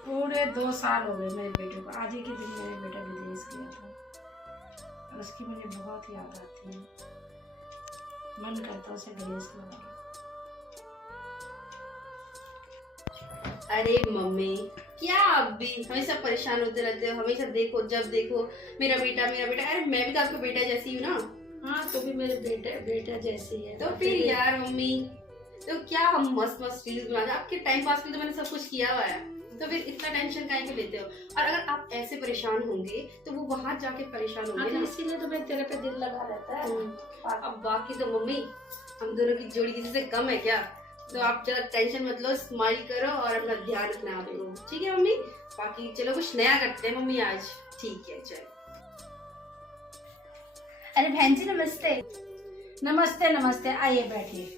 पूरे 2 साल हो गए मेरे बेटे को। आज ही के दिन मेरे बेटा विदेश गया था और उसकी मुझे बहुत याद आती है। मन करता उसे गणेश लगा। अरे मम्मी, क्या आप भी हमेशा परेशान होते रहते हो? हमेशा देखो, जब देखो मेरा बेटा मेरा बेटा। अरे मैं भी तो आपका बेटा जैसी हूँ ना। हाँ, तू भी मेरे बेटा जैसी है। तो फिर यार मम्मी, तो क्या हम मस्त मस्त रील्स बनाते, आपके टाइम पास के लिए तो मैंने सब कुछ किया हुआ है, तो फिर इतना टेंशन काहे के लेते हो? और अगर आप ऐसे परेशान होंगे तो वो वहां जाके परेशान हाँ, होंगे तो ना। इसीलिए तो मैं तेरे पे दिल लगा रहता है। अब बाकी तो मम्मी, हम दोनों की जोड़ी किसी से कम है क्या? तो आप जरा टेंशन मत लो, स्माइल करो और अपना ध्यान रखना आप लोग, ठीक है मम्मी? बाकी चलो कुछ नया करते हैं मम्मी आज। ठीक है चलो। अरे बहन जी नमस्ते। नमस्ते नमस्ते, आइए बैठिए।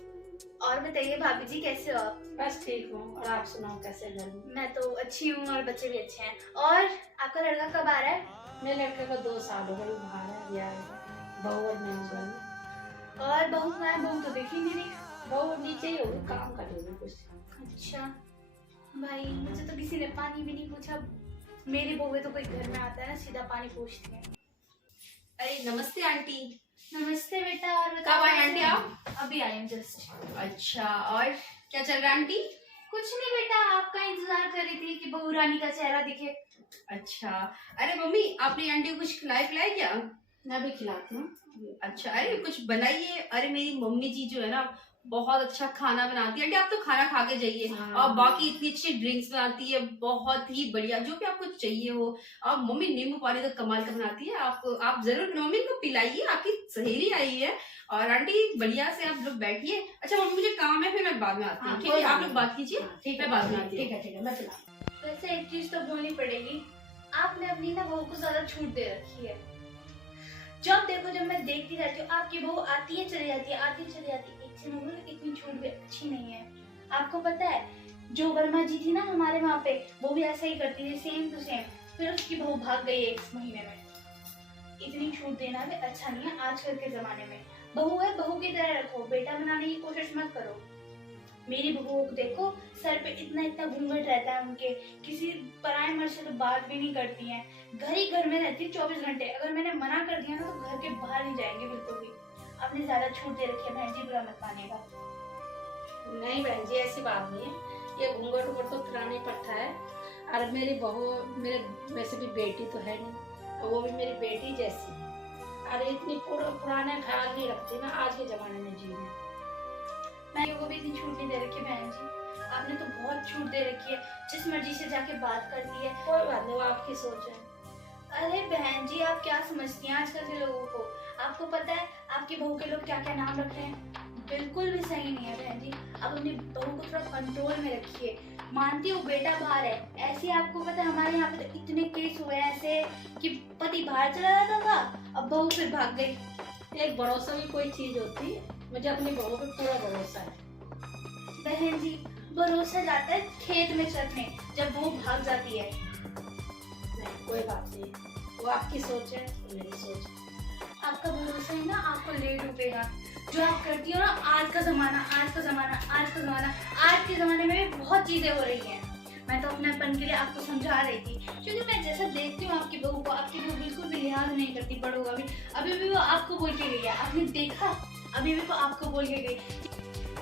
और बताइए भाभी जी कैसे हो आप? बस ठीक हूँ, और आप सुनाओ कैसे घर में? मैं तो अच्छी हूँ और बच्चे भी अच्छे हैं। और आपका लड़का कब आ रहा है? मेरे लड़के को 2 साल हो गए, बाहर है, गया है। बहू और मैं घर में। और बहू कहाँ है? बहू तो देखी नहीं रही। बहू नीचे ही होगी, काम कर रही कुछ। अच्छा भाई, मुझे तो किसी ने पानी भी नहीं पूछा। मेरी बहू तो कोई घर में आता है ना सीधा पानी पूछती है। अरे नमस्ते आंटी। नमस्ते बेटा। और कब आए आंटी आप? अभी आई हूँ जस्ट। अच्छा, और क्या चल रहा है आंटी? कुछ नहीं बेटा, आपका इंतजार कर रही थी कि बहू रानी का चेहरा दिखे। अच्छा, अरे मम्मी आपने आंटी को कुछ खिलाया क्या? मैं भी खिलाती हूँ। अच्छा, अरे कुछ बनाइए। अरे मेरी मम्मी जी जो है ना, बहुत अच्छा खाना बनाती है। आंटी आप तो खाना खा के जाइए। हाँ। और बाकी इतनी अच्छी ड्रिंक्स बनाती है, बहुत ही बढ़िया, जो भी आपको चाहिए हो। और मम्मी नींबू पानी तो कमाल का बनाती है। आप जरूर मम्मी को पिलाइए, आपकी सहेली आई है। और आंटी बढ़िया से आप लोग बैठिए। अच्छा मम्मी मुझे काम है, फिर मैं बाद में आती हूँ। हाँ, ठीक है, आप लोग बात कीजिए। ठीक मैं है, बाद में आती हूँ। ठीक है, मैं पिला। वैसे एक चीज तो बोलनी पड़ेगी, आपने अपनी ना बहू को ज्यादा छूट दे रखी है। जब देखो जब मैं देखती रहती हूँ, आपकी बहू आती है चली जाती है, आती है चली जाती है। एक से बोलो इतनी छूट भी अच्छी नहीं है। आपको पता है जो वर्मा जी थी ना हमारे वहाँ पे, वो भी ऐसा ही करती थी, सेम टू सेम। फिर उसकी बहू भाग गई 1 महीने में। इतनी छूट देना भी अच्छा नहीं है आजकल के जमाने में। बहू है, बहू की तरह रखो, बेटा बनाने की कोशिश मत करो। मेरी बहू को देखो, सर पे इतना इतना घूंघट रहता है उनके, किसी पराये मर्द से तो बात भी नहीं करती हैं। घर ही घर में रहती है 24 घंटे। अगर मैंने मना कर दिया ना तो घर के बाहर नहीं जाएंगे बिल्कुल भी। आपने ज्यादा छूट दे रखी है बहन जी, बुरा मत मानिएगा। नहीं बहन जी, ऐसी बात नहीं है। ये घूंघट उंघट तो पुरानी प्रथा है। और मेरी बहू मेरे वैसे भी बेटी तो है नहीं, और वो भी मेरी बेटी जैसी है। और इतनी पुराने ख्याल नहीं रखती ना आज के जमाने में जी में। मैं को भी इतनी छूट नहीं दे रखी है बहन जी। आपने तो बहुत छूट दे रखी है, जिस मर्जी से जाके बात करती है। कोई बात नहीं, वो आपकी सोच है। अरे बहन जी, आप क्या समझती हैं आजकल के लोगों को? आपको पता है आपकी बहू के लोग क्या क्या नाम रख रहे हैं? बिल्कुल भी सही नहीं है बहन जी। आप अपनी बहू को थोड़ा कंट्रोल में रखिए। मानती हूँ बेटा बाहर है, ऐसे आपको पता है हमारे यहाँ पे तो इतने केस हुए हैं ऐसे कि पति बाहर चला जाता था, अब बहू फिर भाग गई। एक भरोसा भी कोई चीज होती है। मुझे अपनी बहू पे पूरा भरोसा है। बहन जी, भरोसा जाता है खेत में चरने, जब वो भाग जाती है। नहीं, कोई बात नहीं, वो आपकी सोच है, मेरी सोच है। आपका भरोसा है ना, आपको ले डूबेगा। जो आप करती हो ना, आज का जमाना, आज का जमाना, आज का जमाना, आज के जमाने में भी बहुत चीजें हो रही हैं। मैं तो अपनेपन के लिए आपको समझा रही थी, क्योंकि मैं जैसा देखती हूँ आपकी बहू को, आपकी बहू बिल्कुल भी लिहाज नहीं करती बड़ों का भी। अभी भी वो आपको बोल के गई है, आपने देखा? अभी भी वो आपको बोल के गई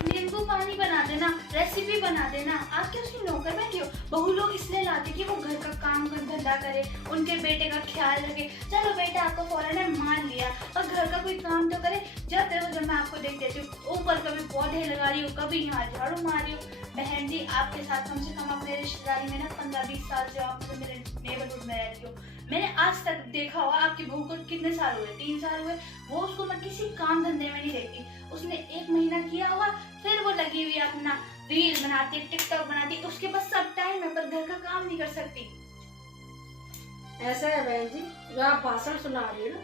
नींबू पानी बना देना, रेसिपी बना देना। आप क्या उसकी नौकर बैठी हो? बहू लोग इसलिए लाते कि वो घर का काम कर धंधा करे, उनके बेटे का ख्याल रखे। चलो बेटा आपको फौरन ने मान लिया, और घर का कोई काम तो करे। जब देखो जब मैं आपको देख देती हूँ, ऊपर कभी पौधे लगा रही हूँ, कभी यहाँ झाड़ू मार रही हूँ। बहन जी, आपके साथ कम से कम अपने रिश्तेदारी में ना 15-20 साल से आप मेरे नेबरहुड में रहती हो। मैंने आज तक देखा होगा आपकी बहू को कितने साल हुए, 3 साल हुए, वो उसको मैं किसी काम धंधे में नहीं देखती। उसने 1 महीना किया होगा, फिर वो लगी हुई है अपना रील बनाती है, टिकटॉक बनाती है। उसके पास सब टाइम है, पर घर का काम नहीं कर सकती। ऐसा है बहन जी, जो आप भाषण सुना रही हो ना,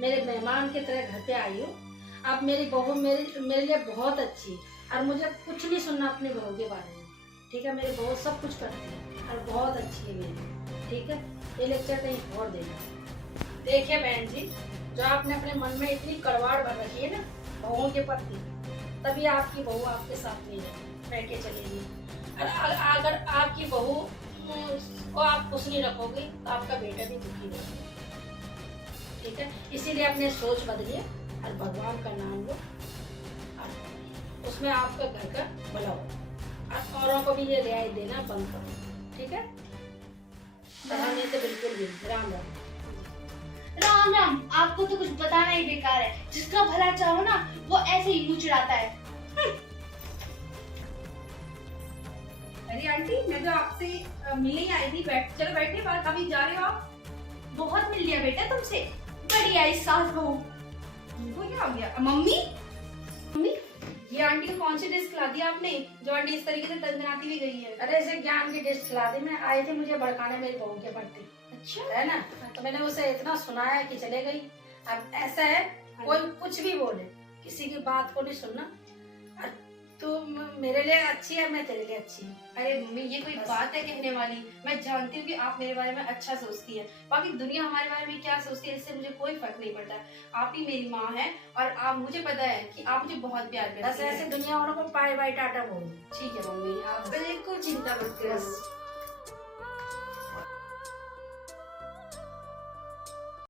मेरे मेहमान की तरह घर पे आई हो। आप मेरी बहू मेरे लिए बहुत अच्छी है, और मुझे कुछ नहीं सुनना अपनी बहू के बारे में। ठीक है, मेरी बहू सब कुछ करती है और बहुत अच्छी है मेरी। ठीक है, ये लेक्चर कहीं और देना। देखिए बहन जी, जो आपने अपने मन में इतनी कड़वाड़ भर रखी है ना बहुओं के प्रति, तभी आपकी बहू आपके साथ नहीं रह के चलेगी। और अगर आपकी बहू को आप खुश नहीं रखोगे तो आपका बेटा भी दुखी रहेगा। ठीक है, इसीलिए अपने सोच बदलिए और भगवान का नाम लो और उसमें आपका घर का भला हो। और औरों को भी ये रियायत देना बंद करो। ठीक है, नहीं तो बिल्कुल भी। राम राम। राम राम, आपको तो कुछ बताना ही बेकार है। जिसका भला चाहो ना वो ऐसे ही मुंह चिढ़ाता है। अरे आंटी, मैं तो आपसे मिलने ही आई थी। चलो बैठिए, बात अभी जा रहे हो आप? बहुत मिल लिया बेटा तुमसे, बढ़िया इस सास बहू। वो क्या हो गया? मम्मी, मम्मी, ये आंटी को कौन सी डिश खिला दी आपने जो आंटी इस तरीके से तंदनाती भी गई है? अरे इसे ज्ञान की डिश खिला दी। मैं आई थी मुझे भड़काने मेरी बहू के प्रति, अच्छा है ना, तो मैंने उसे इतना सुनाया कि चले गई। अब ऐसा है, कोई कुछ भी बोले, किसी की बात को नहीं सुनना। और तू मेरे लिए अच्छी है, मैं तेरे लिए अच्छी हूँ। अरे मम्मी, ये कोई बस। बात है कहने वाली? मैं जानती हूँ कि आप मेरे बारे में अच्छा सोचती है, बाकी दुनिया हमारे बारे में क्या सोचती है इससे मुझे कोई फर्क नहीं पड़ता। आप ही मेरी माँ है और आप, मुझे पता है कि आप मुझे बहुत प्यार बस करती ऐसे हैं। दुनिया वालों को बाय बाय टाटा बोल। ठीक है मम्मी, आप बिल्कुल चिंता मत करो। बस।